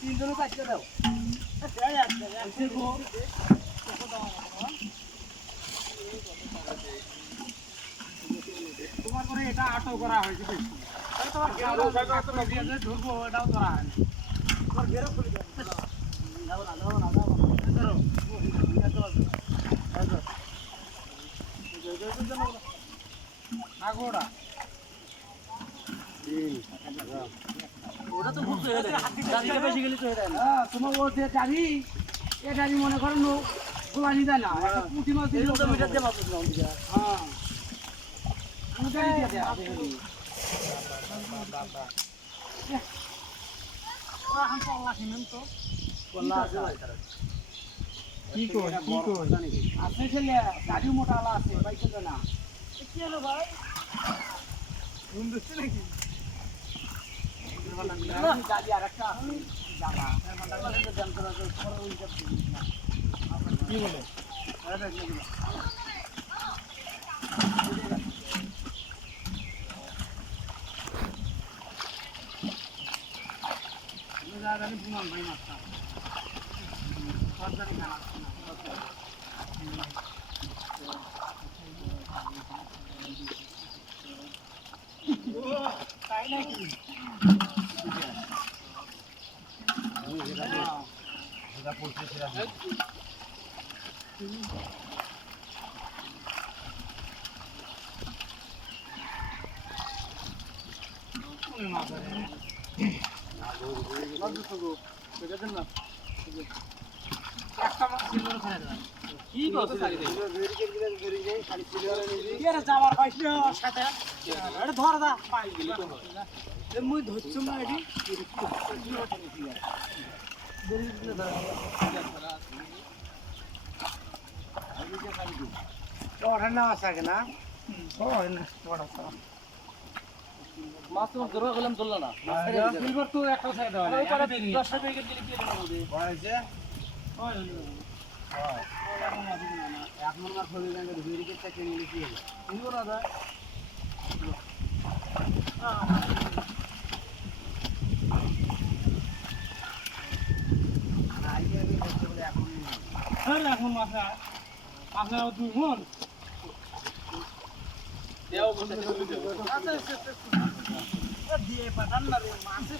তিনজনে কাটতে দাও তোমার করে এটা আটো করা হয়েছে ঢুকবো এটাও করা হয় তোমার বেরো খুলে আগোড়া ওটা তো খুব বেশি গেলে তো তোমার ও যে গাড়ি এ গাড়ি মনে করো গোলানি দেয় না পুঁটি মাছ মিটার দিয়ে মাছ হ্যাঁ আপনি ছেলে গাড়ি মোটা আলা আছে ভাই চলবে না কি হলো ভাই ঘুম দিচ্ছে নাকি গাড়ি আর একটা কি বলে বুমান ভাই মাছটা সরকারি খানা তাই নাকি একটা মাছ সিলভার খায় না কি বলছ যাওয়ার পাইছ সাথে এটা ধর দা পাই গেল মুই ধরছ না এটি ওঠার নাম আছে না মাছ তোমার ধরবা গেলাম চললো না সিলভার তো একটা সাইড দেওয়া 10 টাকা দিলে কি হয়েছে এক নম্বর ফলে যাবে ভিড়কে চেক নিয়ে কি হবে নিও না দা এখন মাথা মাথা দুই মন দেও বসে দিয়ে পাঠান না রে মাছে